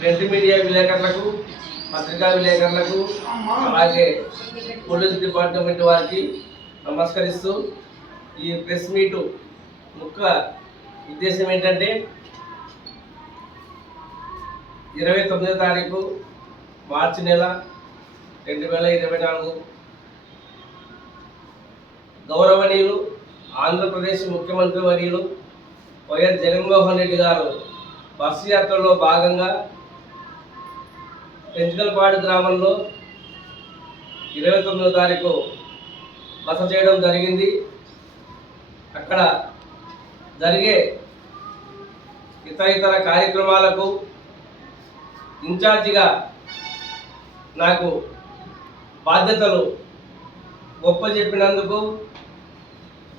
Print media విలేకరులకు, పత్రికా విలేకరులకు, అలాగే పోలీస్ డిపార్ట్మెంట్ వారికి నమస్కరిస్తూ ఈ ప్రెస్ మీటు ముఖ్య ఉద్దేశం ఏంటంటే 29వ తారీఖు మార్చి నెల 2024 గౌరవనీయులు ఆంధ్రప్రదేశ్ ముఖ్యమంత్రి వర్యులు వైఎస్ జగన్మోహన్ రెడ్డి గారు బస్సు యాత్రలో భాగంగా పెంచుకలపాడు గ్రామంలో 29వ తారీఖు బస చేయడం జరిగింది. అక్కడ జరిగే ఇతర కార్యక్రమాలకు ఇన్ఛార్జిగా నాకు బాధ్యతలు చెప్పినందుకు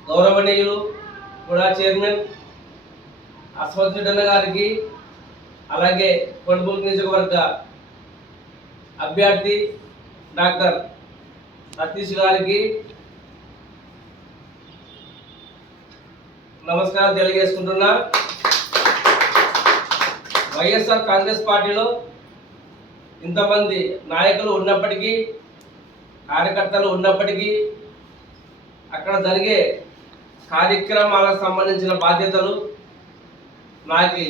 గౌరవనీయులు కూడా చైర్మన్ అశ్వత్థ గారికి, అలాగే కొడుమూరు నియోజకవర్గ అభ్యర్థి డాక్టర్ సతీష్ గారికి నమస్కారం తెలియజేసుకుంటున్నా. వైఎస్ఆర్ కాంగ్రెస్ పార్టీలో ఇంతమంది నాయకులు ఉన్నప్పటికీ, కార్యకర్తలు ఉన్నప్పటికీ అక్కడ జరిగే కార్యక్రమాలకు సంబంధించిన బాధ్యతలు నాకు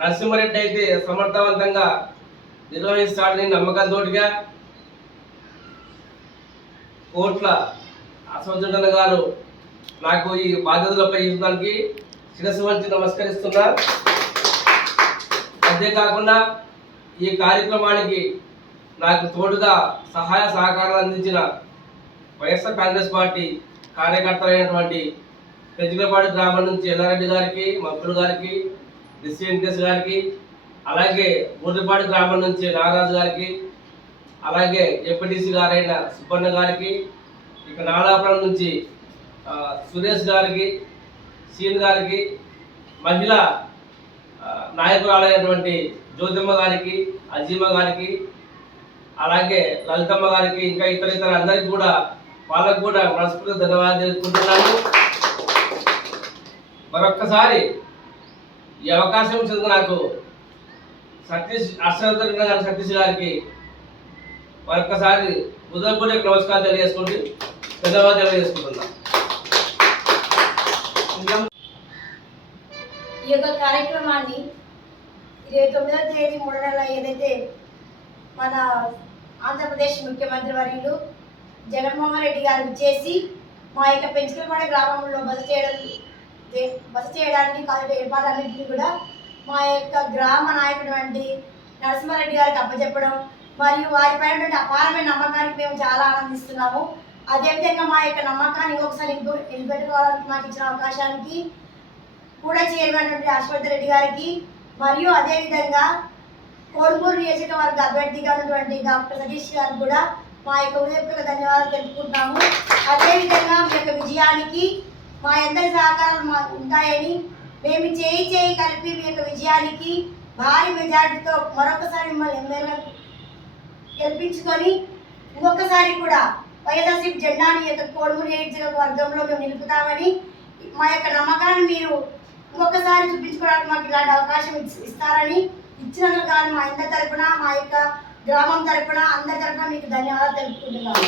నరసింహారెడ్డి అయితే సమర్థవంతంగా నిర్వహిస్తాడని నమ్మకంతోటిగా కోట్ల అశ్వత్థ గారు నాకు ఈ బాధ్యతలపై ఇవ్వడానికి శిరస్సు వంచి నమస్కరిస్తున్నా. అంతేకాకుండా ఈ కార్యక్రమానికి నాకు తోడుగా సహాయ సహకారాలు అందించిన వైఎస్ఆర్ కాంగ్రెస్ పార్టీ కార్యకర్తలైనటువంటి పెంచుకలపాడు గ్రామం నుంచి ఎల్లారెడ్డి గారికి, మక్కులు గారికి, డిసి వెంకటేష్ గారికి, అలాగే బూర్రిపాడు గ్రామం నుంచి నాగరాజు గారికి, అలాగే ఎంపీటీసీ గారైన సుబ్బన్న గారికి, ఇక నాలాపురం నుంచి సురేష్ గారికి, సీన్ గారికి, మహిళా నాయకురాలైనటువంటి జ్యోతిమ్మ గారికి, అజీమ గారికి, అలాగే లలితమ్మ గారికి, ఇంకా ఇతర అందరికి కూడా వాళ్ళకు కూడా మనస్ఫూర్తిగా ధన్యవాదాలు తెలుపుకుంటున్నాను. మరొక్కసారి ఈ అవకాశం ఇచ్చినందుకు నాకు సతీష్ గారికి మరొక్కసారి హృదయపూర్వక నమస్కారం తెలియజేసుకుంటూ ధన్యవాదాలు తెలియజేసుకుంటున్నాను. ఈ యొక్క కార్యక్రమాన్ని 29వ తేదీ 3వ నెల ఏదైతే మన ఆంధ్రప్రదేశ్ ముఖ్యమంత్రి వర్యులు జగన్మోహన్ రెడ్డి గారు చేసి మా యొక్క పెంచుకలపాడు గ్రామంలో బస చేయడానికి కాలేజీ ఏర్పాట్లన్నింటినీ కూడా మా యొక్క గ్రామ నాయకుడు వంటి నరసింహారెడ్డి గారికి అప్పచెప్పడం మరియు వారిపైన అపారమైన నమ్మకానికి మేము చాలా ఆనందిస్తున్నాము. అదేవిధంగా మా యొక్క నమ్మకాన్ని ఒకసారి నిలబెట్టుకోవడానికి మాకు ఇచ్చిన అవకాశానికి కూడా చైర్మన్ అశ్వత్థ రెడ్డి గారికి మరియు అదేవిధంగా కోడుమూరు నియోజకవర్గ అభ్యర్థిగా ఉన్నటువంటి డాక్టర్ సతీష్ గారికి కూడా మా యొక్క హృదయపూర్వక ధన్యవాదాలు తెలుపుకుంటున్నాము. అదేవిధంగా మీ యొక్క విజయానికి మా అందరి సహకారాలు ఉంటాయని, మేము చేయి కలిపి మీ యొక్క విజయానికి భారీ మెజార్టీతో మరొకసారి మిమ్మల్ని ఎమ్మెల్యే గెలిపించుకొని ఇంకొకసారి కూడా వైఎస్ఆర్సీపీ జెండాని యొక్క కోడుమూరు నియోజకవర్గంలో మేము నిలుపుతామని, మా యొక్క నమ్మకాన్ని మీరు ఇంకొకసారి చూపించుకోవడానికి మాకు ఇలాంటి అవకాశం ఇస్తారని ఇచ్చినందుకు కానీ మా అందరి తరపున, మా యొక్క గ్రామం తరపున, అందరి తరపున మీకు ధన్యవాదాలు తెలుపుకుంటున్నాను.